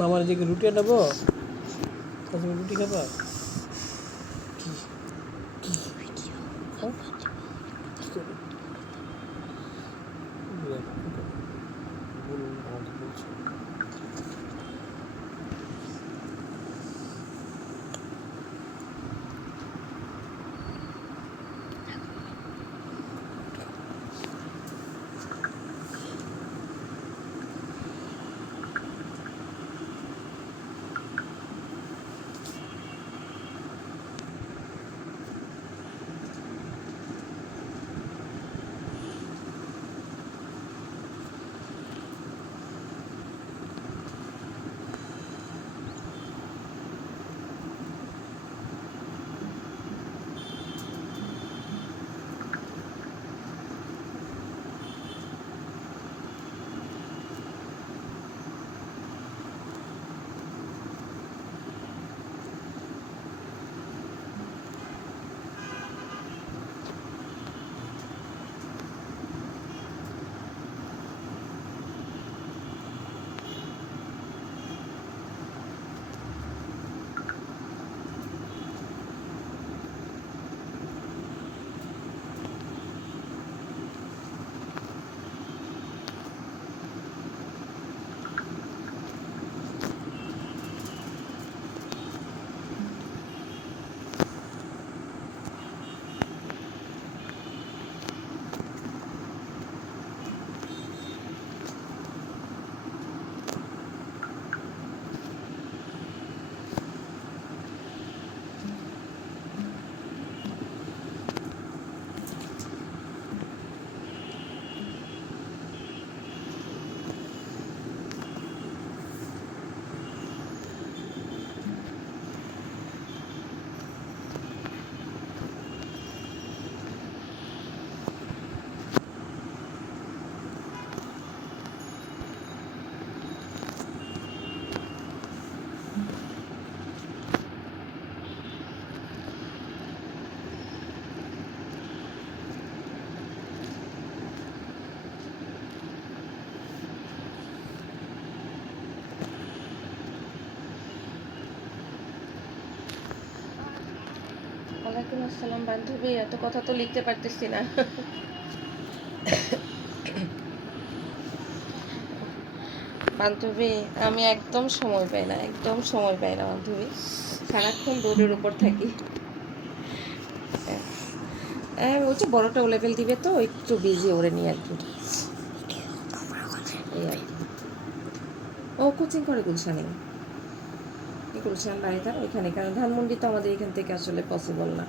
মামার যে রুটি আনাবো, তুমি রুটি খাবা? কি কি হ্যাঁ? কি করে বলুন, আমাকে বলছো। ওয়ালাইকুম আসসালাম বান্ধবী, এত কথা তো লিখতে পারতেছি না। বান্ধবী, আমি একদম সময় পাই না, একদম সময় পাই না বান্ধবী। সারাক্ষণ রোডের উপর থাকি। হচ্ছে বড়টা ও লেভেল দিবে, তো একটু বিজি ওরে নিয়ে আর কি। এই আর কি। ও কোচিং করে গুলশানে, গুলশান বাড়িটা ওইখানে, কারণ ধানমন্ডি তো আমাদের এখান থেকে আসলে পসিবল না।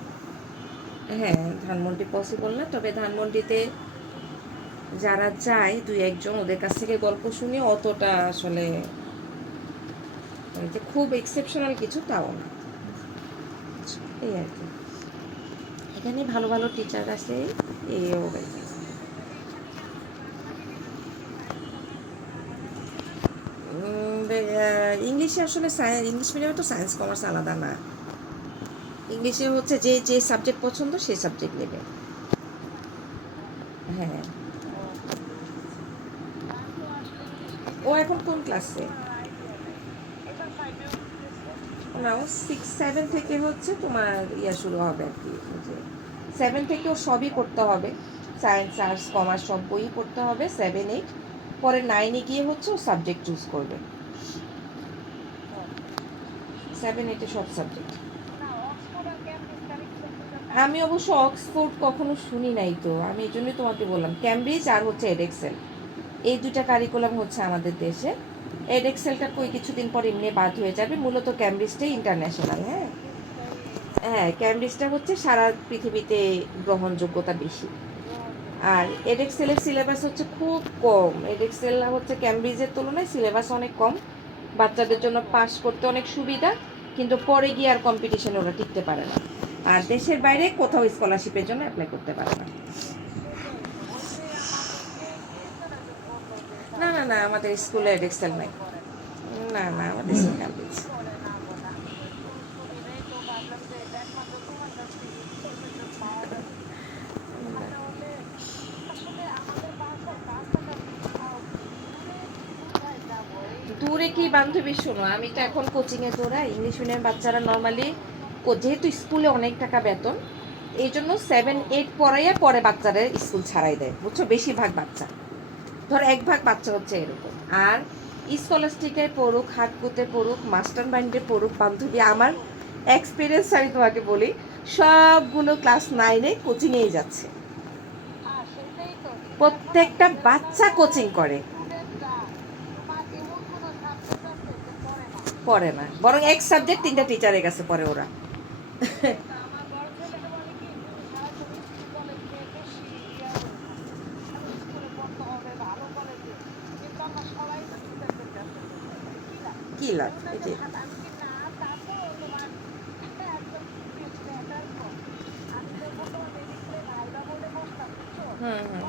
হ্যাঁ, ধানমন্ডি পসিবল না, তবে ধানমন্ডিতে যারা যায় দুই একজন, ওদের কাছ থেকে গল্প শুনি, অতটা আসলে যে খুব এক্সেপশনাল কিছু তাও না। এই আর কি, এখানে ভালো ভালো টিচার আছে। এই ইংলিশে আসলে সায়েন্স, ইংলিশ মিডিয়ামে তো সায়েন্স কমার্স আলাদা না। ইংলিশে হচ্ছে যে যে সাবজেক্ট পছন্দ সেই সাবজেক্ট নেবে। হ্যাঁ, ও এখন কোন ক্লাসে? না, ও 6-7 থেকে হচ্ছে তোমার শুরু হবে আর কি। যে 7 থেকে ও সবই করতে হবে, সায়েন্স আর্টস কমার্স সব বই পড়তে হবে, 7-8। পরে 9-এ গিয়ে হচ্ছে ও সাবজেক্ট চুজ করবে। 7-8-এ সব সাবজেক্ট। আমি অবশ্য অক্সফোর্ড কখনো শুনি নাই, তো আমি এই জন্যই তোমাকে বললাম ক্যামব্রিজ আর হচ্ছে এডেক্সেল, এই দুইটা কারিকুলাম হচ্ছে আমাদের দেশে। এডেক্সেলটা কই কিছুদিন পর এমনি বাদ হয়ে যাবে, মূলত ক্যামব্রিজটাই ইন্টারন্যাশনাল। হ্যাঁ হ্যাঁ, ক্যামব্রিজটা হচ্ছে সারা পৃথিবীতে গ্রহণযোগ্যতা বেশি। আর এডেক্সেলের সিলেবাস হচ্ছে খুব কম। এডেক্সেল হচ্ছে ক্যামব্রিজের তুলনায় সিলেবাস অনেক কম, বাচ্চাদের জন্য পাস করতে অনেক সুবিধা, কিন্তু পরে গিয়ে আর কম্পিটিশনে ওরা টিকতে পারে না, আর দেশের বাইরে কোথাও স্কলারশিপের জন্য অ্যাপ্লাই করতে পারে না। না না না, আমাদের স্কুলে এডেক্সেল নাই। না না, আমাদের স্কুল ক্যামব্রিজ। দূরে করে কি বান্ধবী, শোনো, আমি তো এখন কোচিংয়ে দৌড়াই। ইংলিশ মিডিয়াম বাচ্চারা নর্মালি যেহেতু স্কুলে অনেক টাকা বেতন, এই জন্য 7-8 পড়াইয়া পরে বাচ্চাদের স্কুল ছাড়াই দেয়, বুঝছো? বেশিরভাগ বাচ্চা, ধরো 1 ভাগ বাচ্চা হচ্ছে এরকম। আর স্কলাস্টিকে পড়ুক, হাটকুতে পড়ুক, মাস্টার মাইন্ডে পড়ুক, বান্ধবী আমার এক্সপিরিয়েন্স আমি তোমাকে বলি, সবগুলো ক্লাস 9-এ কোচিংয়েই যাচ্ছে। প্রত্যেকটা বাচ্চা কোচিং করে, পড়ে না, বরং এক সাবজেক্ট 3টা টিচারের কাছে পড়ে ওরা। কি লাভ এটি? হুম হুম।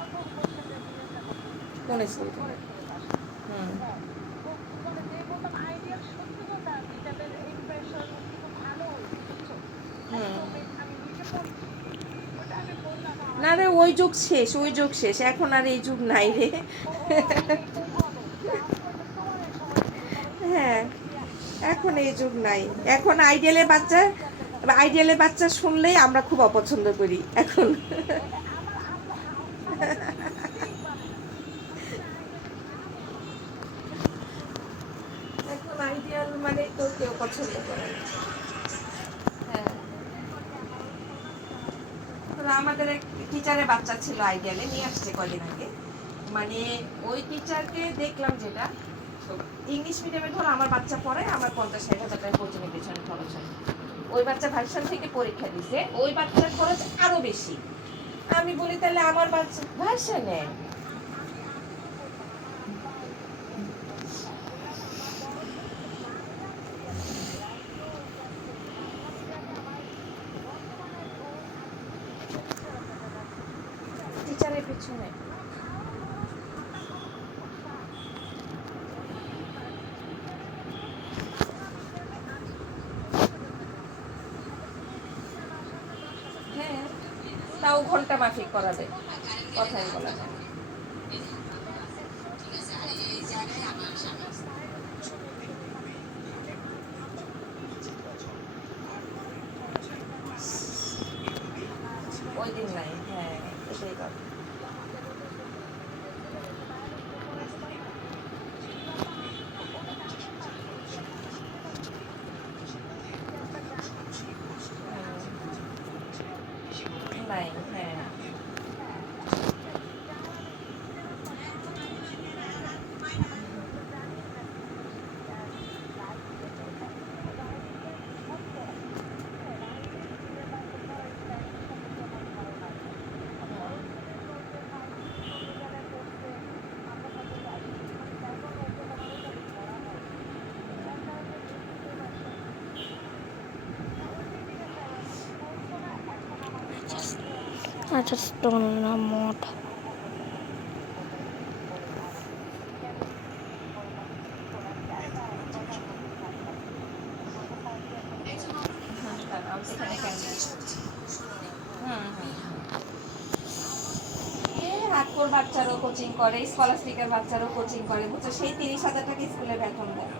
কোন স্কুল থেকে? হুম হুম। না রে, ওই যুগ শেষ, ওই যুগ শেষ, এখন আর এই যুগ নাই রে। হ্যাঁ, এখন এই যুগ নাই। এখন আইডিয়ালের বাচ্চা শুনলেই আমরা খুব অপছন্দ করি এখন। এখন আইডিয়াল মানে তো কেউ পছন্দ করে না। হ্যাঁ, তো আমাদের এক টিচারের বাচ্চা ছিল আইডিয়ালে, নিয়ে আসছে কদিন আগে। মানে ওই টিচারকে দেখলাম যেটা, ইংলিশ মিডিয়ামে ধরো আমার বাচ্চা পড়ে, আমার 50-60 হাজার টাকা কোচিংয়ের পেছনে খরচ হয়। ওই বাচ্চা ভার্সন থেকে পরীক্ষা দিছে, ওই বাচ্চার খরচ আরো বেশি। আমি বলি তাহলে আমার বাচ্চা ভার্সনে। টিচারের পেছনে হ্যাঁ, তাও ঘন্টা মাফিক করাবে, কথাই বলা যায়। ওই দিন নাই, হ্যাঁ, এটাই কথা। নাই, হ্যাঁ। I just don't know more. এখানে কেন? হুম হুম। হাটকোর বাচ্চারও কোচিং করে, স্কলাস্টিকের বাচ্চারও কোচিং করে, বুঝছো? সেই 30,000 টাকা স্কুলে বেতন দেয়।